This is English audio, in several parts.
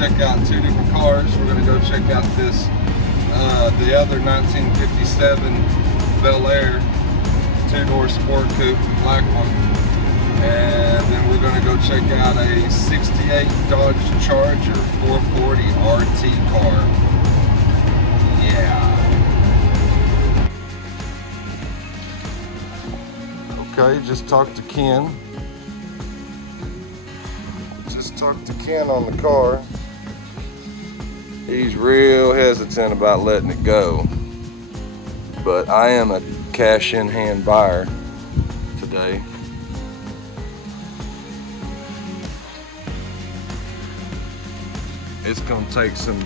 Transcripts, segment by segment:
check out two different cars. We're gonna go check out this, the other 1957 Bel-Air two-door sport coupe, black one. And then we're gonna go check out a 68 Dodge Charger 440 RT car. Yeah. Okay, just talked to Ken. Just talked to Ken on the car. He's real hesitant about letting it go. But I am a cash in hand buyer today. It's gonna take some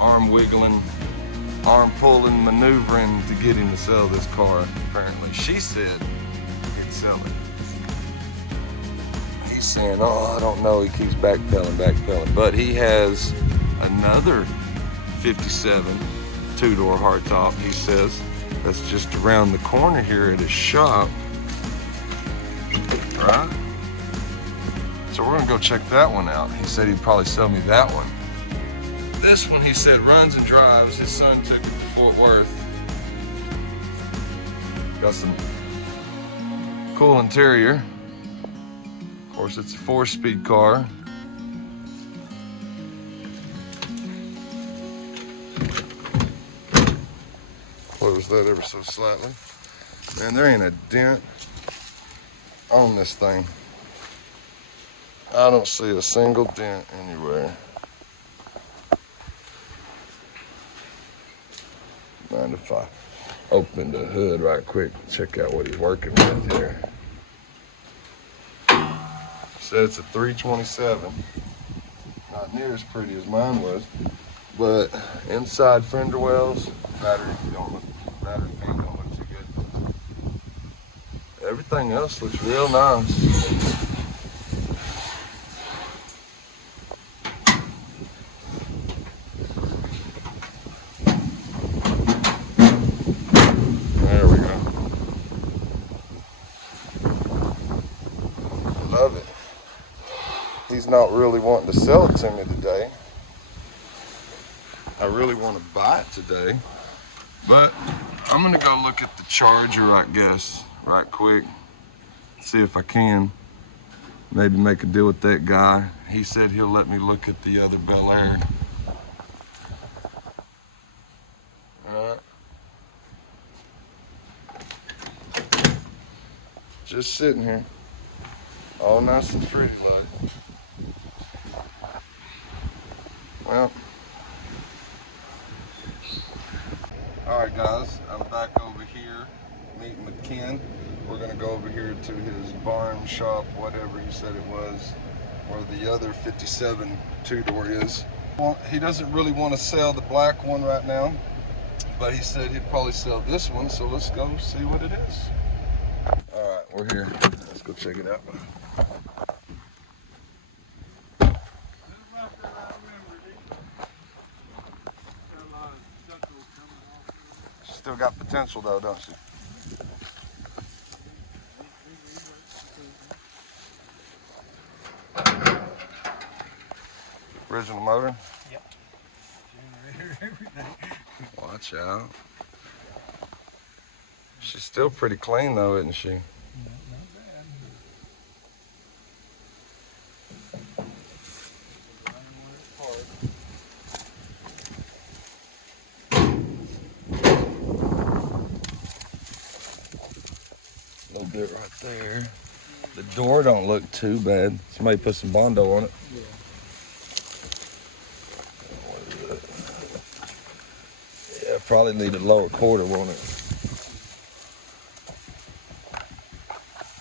arm wiggling, arm pulling, maneuvering to get him to sell this car, apparently. She said he'd sell it. He's saying, oh, I don't know, he keeps backpedaling. But he has another 57 two-door hardtop, he says, that's just around the corner here at his shop, right? So we're gonna go check that one out. He said he'd probably sell me that one. This one, he said, runs and drives. His son took it to Fort Worth. Got some cool interior. Of course, it's a 4-speed car. Close that ever so slightly. Man, there ain't a dent on this thing. I don't see a single dent anywhere. Mind if I open the hood right quick and check out what he's working with here. Said it's a 327. Not near as pretty as mine was, but inside fender wells, battery feet don't look too good. Everything else looks real nice. Love it. He's not really wanting to sell it to me today. I really want to buy it today, but I'm gonna go look at the Charger, I guess, right quick. See if I can maybe make a deal with that guy. He said he'll let me look at the other Bel-Air. Alright. Just sitting here. All nice and pretty, like. Well. Alright guys, I'm back over here meeting with Ken. We're gonna go over here to his barn shop, whatever he said it was, where the other 57 two-door is. Well, he doesn't really want to sell the black one right now, but he said he'd probably sell this one, so let's go see what it is. Alright, we're here. Let's go check it out. Still got potential though, don't she? Original motor? Yep. Generator, everything. Watch out. She's still pretty clean though, isn't she? Not bad. A little bit right there. The door don't look too bad. Somebody put some Bondo on it. Yeah. What is it? Yeah, probably need a lower quarter, won't it?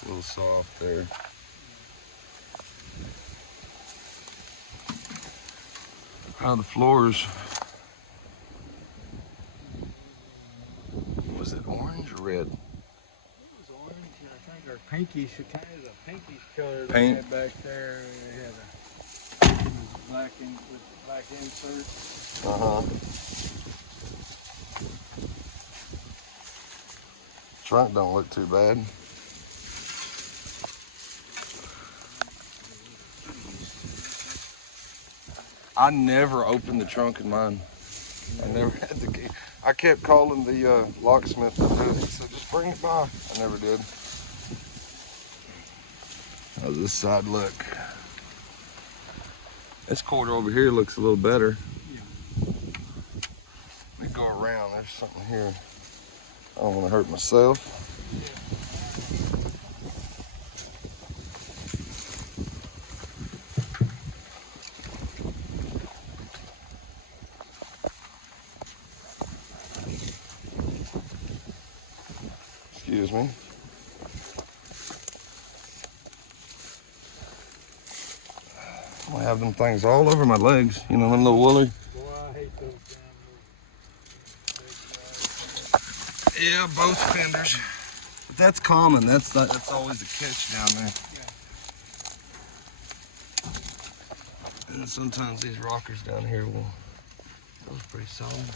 A little soft there. How the floors? Was it orange or red? I think our pinkish, kind of a pinkish color they Paint. had back there. They had a black with black insert. Trunk don't look too bad. I never opened the trunk in mine. I never had the key. I kept calling the locksmith to do it. He said, just bring it by. I never did. How's this side look? This quarter over here looks a little better. Let me go around. There's something here. I don't want to hurt myself. Excuse me. I have them things all over my legs. You know, them little woolly. Boy, I hate those damn Yeah, both fenders. But that's common. That's always a catch down there. Yeah. And sometimes these rockers down here will. That was pretty solid.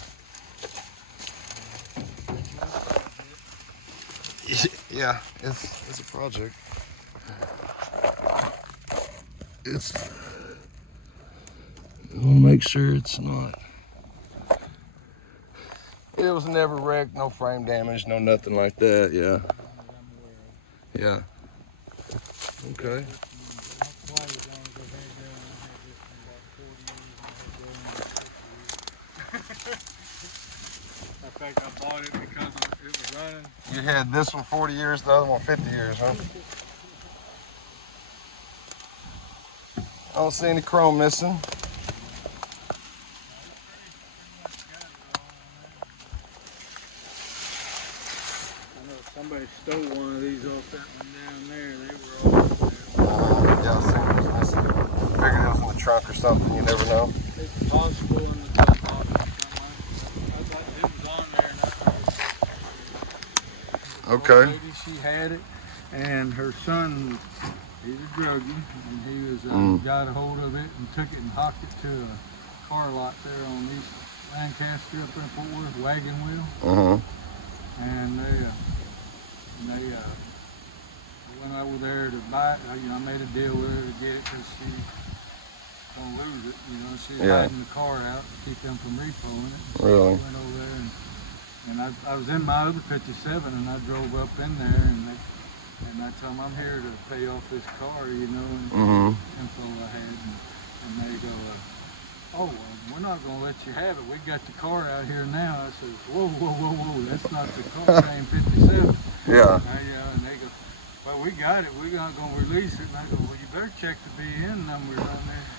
Yeah, it's a project. I want to make sure it's not. It was never wrecked, no frame damage, no nothing like that. Yeah. Yeah. Okay. In fact, I bought it because it was running. You had this one 40 years, the other one 50 years, huh? I don't see any chrome missing. I know somebody stole one of these off that one down there. They were all up there. Yeah, I seen it was missing. Figured it was in the trunk or something, you never know. It's possible in the top pocket somewhere. I thought it was on there and Okay. lady, she had it, and her son, he's a druggie, and he was got a hold of it and took it and hocked it to a car lot there on East Lancaster up in Fort Worth, wagon wheel. And they went over there to buy it. You know, I made a deal with her to get it because she gonna lose it. You know, she's hiding the car out to keep them from repoing it. Really? I went over there and I was in my other 57 and I drove up in there and I told them I'm here to pay off this car, you know, and info I had, and they go, oh, well, we're not gonna let you have it. We got the car out here now. I said, whoa, that's not the car. Name 57. Yeah. And they go, well, we got it. We're not gonna release it. And I go, well, you better check the BN numbers on there.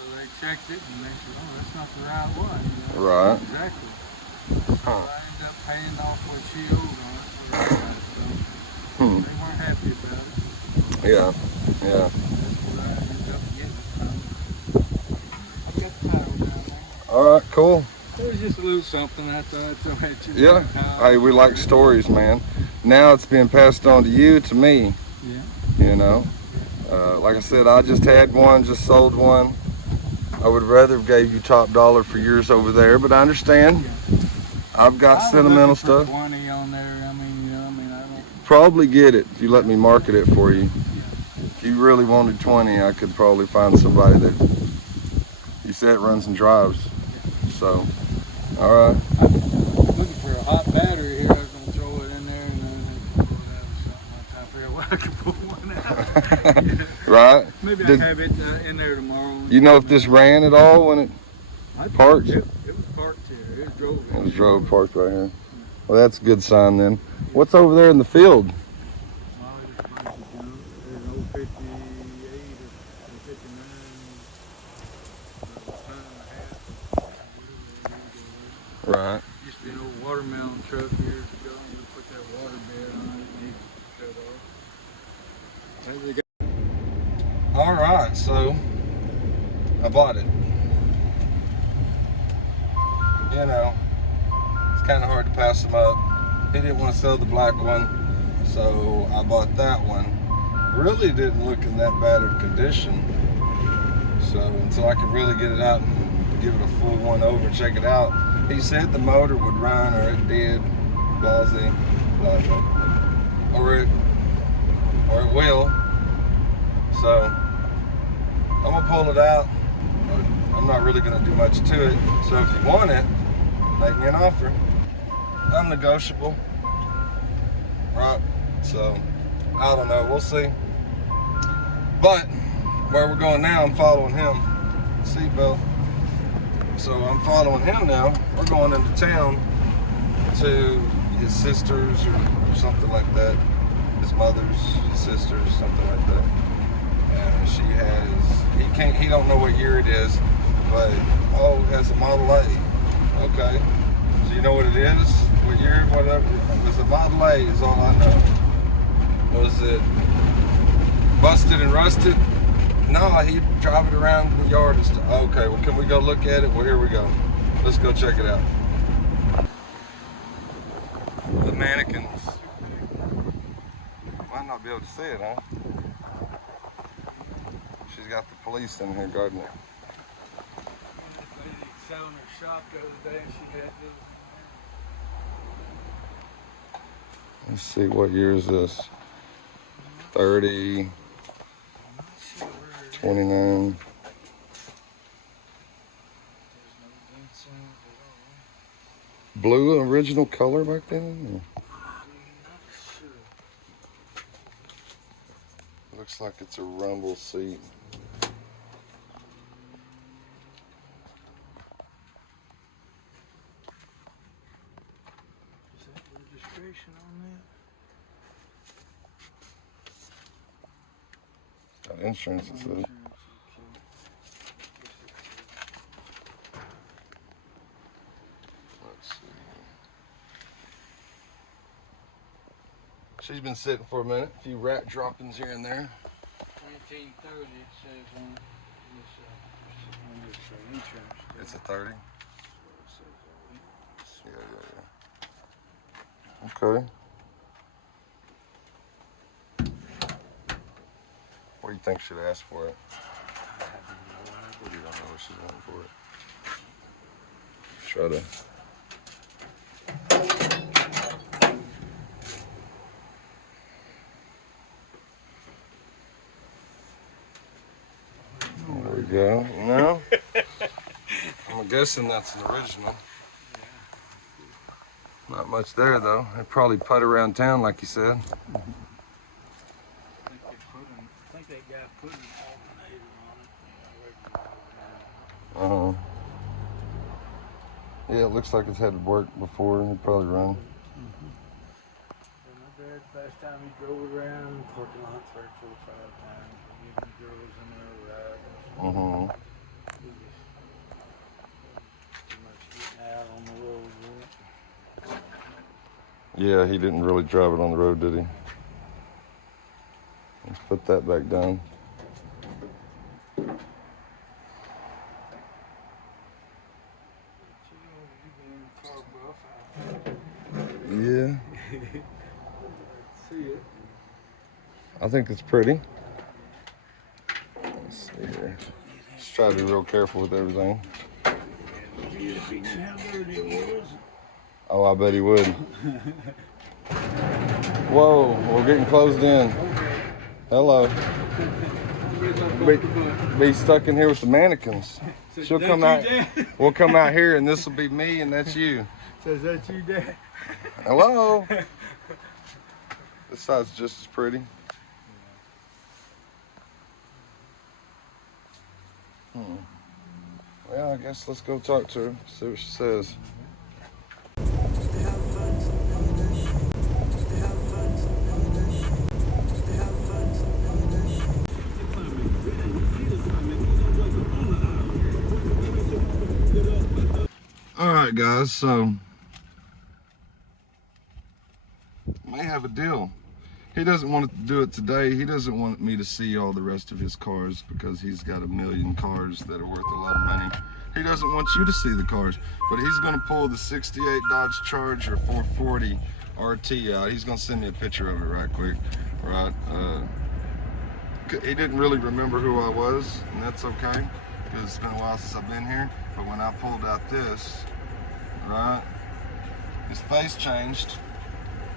So they checked it and they said, oh, that's not the right one. You know? Right. Exactly. So I ended up paying off what she owed on it. So they weren't happy about it. Yeah. Yeah. That's what I ended up getting from. I got the title down there. All right. Cool. It was just a little something I thought I'd throw at you. Yeah. Hey, we like stories, man. Now it's being passed on to you, to me. Yeah. You know. Like I said, I just had one, just sold one. I would rather have gave you top dollar for yours over there, but I understand. I've got sentimental stuff. 20 on there. I mean, you know, I don't. Probably get it if you let me market it for you. If you really wanted 20, I could probably find somebody that you said runs and drives. So, all right. I'm looking for a hot battery here. I was gonna throw it in there and then I figure I could pull one out. Right? Maybe I'll have it in there tomorrow. You know if this ran at all when it parked? It was parked here. It drove. It was drove parked right here. Well, that's a good sign then. What's over there in the field? There's an old 58 or 59. Right. Used to be an old watermelon truck years ago. We put that water bed on it and he cut off. All right, so I bought it. You know, it's kind of hard to pass them up. He didn't want to sell the black one, so I bought that one. Really didn't look in that bad of condition. So until I could really get it out and give it a full one over, check it out. He said the motor would run, or it did, blah, or it will. So I'm gonna pull it out. I'm I'm not really gonna do much to it. So if you want it, make me an offer. I'm negotiable, right? So I don't know, we'll see. But where we're going now, I'm following him. Seatbelt. So I'm following him now. We're going into town to his sister's or something like that. His mother's sisters, something like that. And she has, he don't know what year it is, but it has a Model A. Okay. So you know what it is? What year, whatever. It was a Model A is all I know. Was it busted and rusted? No, he'd drive it around the yard and stuff. Okay, well, can we go look at it? Well, here we go. Let's go check it out. The mannequins. Might not be able to see it, huh? She's got the police in here guarding her. This lady selling her shop the other day, and she had this. Let's see, what year is this? 30, 29. Blue original color back then? Looks like it's a rumble seat. Is that registration on that? Got insurance, it says. Let's see. She's been sitting for a minute. A few rat droppings here and there. 1930 it says on this insurance. It's a 30? Yeah. Okay. What do you think should ask for it? You don't know what she's wanting for it. Try to. There we go. No? I'm guessing that's an original. Not much there though. They probably put around town like you said. I think that guy put an alternator on it. Yeah, it looks like it's had work before. It'd probably run. And my dad, last time he drove around the parking lot 3 or 4 or 5 times, giving the girls in there a ride. He just too much getting out on the road with it. Yeah, he didn't really drive it on the road, did he? Let's put that back down. Yeah. See it. I think it's pretty. Let's see here. Just try to be real careful with everything. Oh, I bet he would. Whoa, we're getting closed in. Hello. Be stuck in here with the mannequins. She'll come out. We'll come out here, and this will be me, and that's you. So is that you, Dad? Hello. This side's just as pretty. Well, I guess let's go talk to her, see what she says. All right, guys, so may have a deal. He doesn't want to do it today. He doesn't want me to see all the rest of his cars because he's got a million cars that are worth a lot of money. He doesn't want you to see the cars, but he's going to pull the 68 Dodge Charger 440 RT out. He's going to send me a picture of it right quick. Right? He didn't really remember who I was, and that's okay because it's been a while since I've been here. But when I pulled out this, right, his face changed.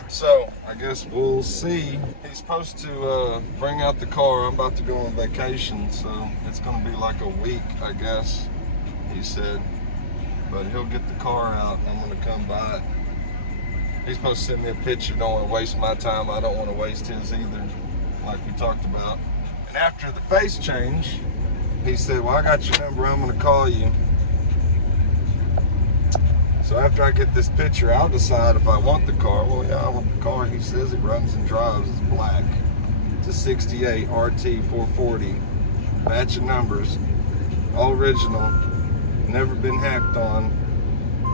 So I guess we'll see. He's supposed to bring out the car. I'm about to go on vacation, so it's gonna be like a week, I guess. he said. But he'll get the car out and I'm gonna come by it. He's supposed to send me a picture. Don't want to waste my time. I don't want to waste his either, like we talked about. And after the face change, he said, well, I got your number. I'm going to call you. So after I get this picture, I'll decide if I want the car. Well, yeah, I want the car. He says it runs and drives. It's black. It's a 68 RT 440. Batch of numbers. All original. Never been hacked on.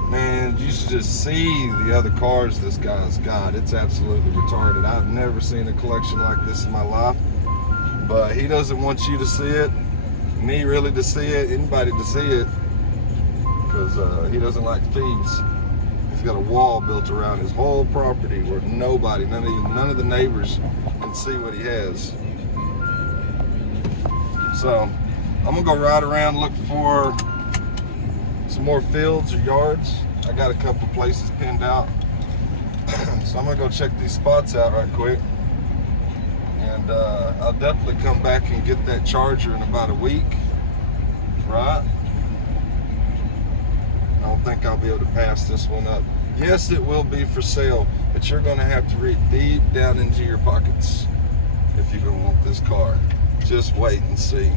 Man, you should just see the other cars this guy's got. It's absolutely retarded. I've never seen a collection like this in my life. But he doesn't want you to see it, me really to see it, anybody to see it, because he doesn't like thieves. He's got a wall built around his whole property where nobody, none of the neighbors can see what he has. So I'm gonna go ride around, look for some more fields or yards. I got a couple places pinned out. So I'm gonna go check these spots out right quick. And I'll definitely come back and get that Charger in about a week, right? I don't think I'll be able to pass this one up. Yes, it will be for sale, but you're gonna have to reach deep down into your pockets if you're gonna want this car. Just wait and see.